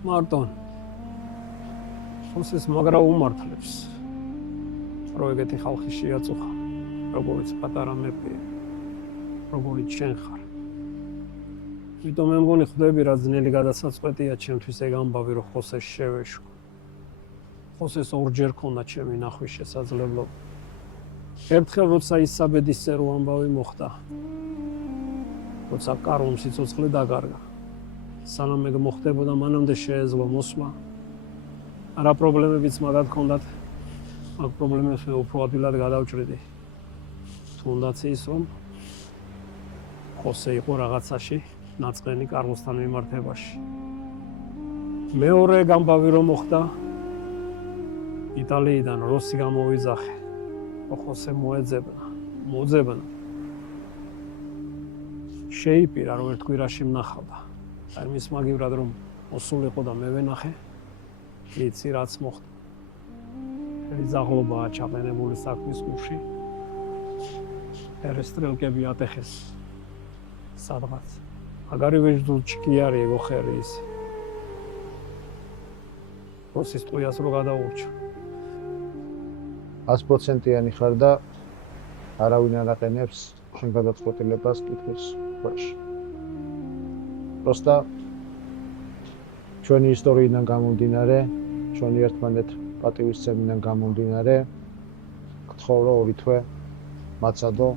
მარტონ ხოსეს მაგრა უმართლებს რო ეგეთი ხალხი შეაწუხა როგორც პატარა მეფე როგორც შენ ხარ ვიტომ მე მგონი ხვდები რა ძნელი გადასაწყვეტია ჩემთვის ეგ ამბავი რომ ხოსეს შევეშვა ხოსეს ორჯერ ქონდა ჩემი ნახვის შესაძლებლობა ერთხელ როცა ის საბედისწერო ამბავი მოხდა როცა კარლომ სიცოცხლე დაგარგა სანამ ეგ მოხდებოდა მანამდე შეეძლო მოსვლა არა პრობლემებიც მაგათ ჰქონდათ მაგ პრობლემებს მე უფრო ადვილად გადავჭრიდი თუნდაც ის რომ ხოსე იყო რაღაცაში ნაწყენი კარლოსთან მიმართებაში მეორე ამბავი რომ მოხდა იტალიიდან როსი გამოვიძახე ხოსე მოძებნა შეიპირა რომ ერთ კვირაში მნახავდა აი მის მაგივრად რომ მოსულიყო და მე ვენახე იცი რაც მოხდა ძაღლობაა ჩაყენებული საქმის გულში ერესტრელკები ატეხეს სადღაც მაგარი ვეჟდულჩი კი არის ეგ ხერი ის როსის ტყუიას რო გადაურჩა 100%-იანი ხარ და არავინ არ აყენებს შენ გადაწყვეტილებას კითხვის ქვეშ. Просто ჩვენი ისტორიიდან გამომდინარე, ჩვენი ერთმანეთ პატივისცემიდან გამომდინარე, გთხოვ რომ ორი თვე მაცადო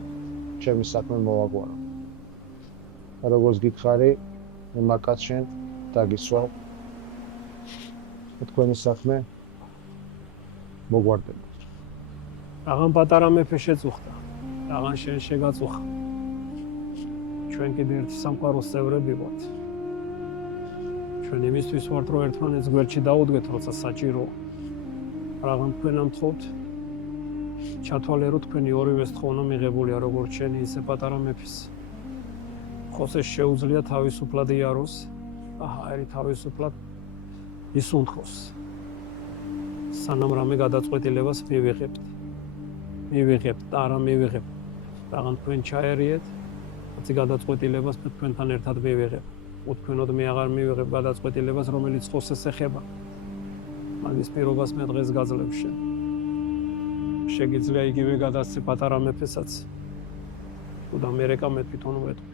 ჩემი საქმე მოვაგვარო. როგორც გითხარი, მე მაკაც შენ დაგისვავ. თქვენი საქმე მოგვარდება. აღან პატარა მეფე შეწუხდა, აღან შენ შეგაწუხა. ჩვენ კიდე ერთი სამყაროს წევრები ვართ. ჩვენ იმისთვის ვართ, რომ ერთმანეთს გვერდში დაუდგეთ, როცა საჭირო. აღან თქვენ ამთხოვთ, ჩათვალე, რომ თქვენი ორივეს თხოვნა მიღებულია, როგორც შენი, ისე პატარა მეფის. ხოსეს შეუძლია თავისუფლად იაროს, აი თავისუფლად ისუნთქოს. სანამ რამე გადაწყვეტილებას მივიღებთ, არა მივიღებთ. აღან თქვენ ჩაერიეთ, აცი გადაწყვეტილებას მე თქვენთან ერთად მივიღებ. უთქვენოდ მე აღარ მივიღებ გადაწყვეტილებას, რომელიც ხოსეს ეხება. მაგის პირობას მე დღეს გაძლევ შენ. შეგიძლია იგივე გადასცე პატარა მეფესაც. თუ და მერეკა მე თვითონ ვეტყვი.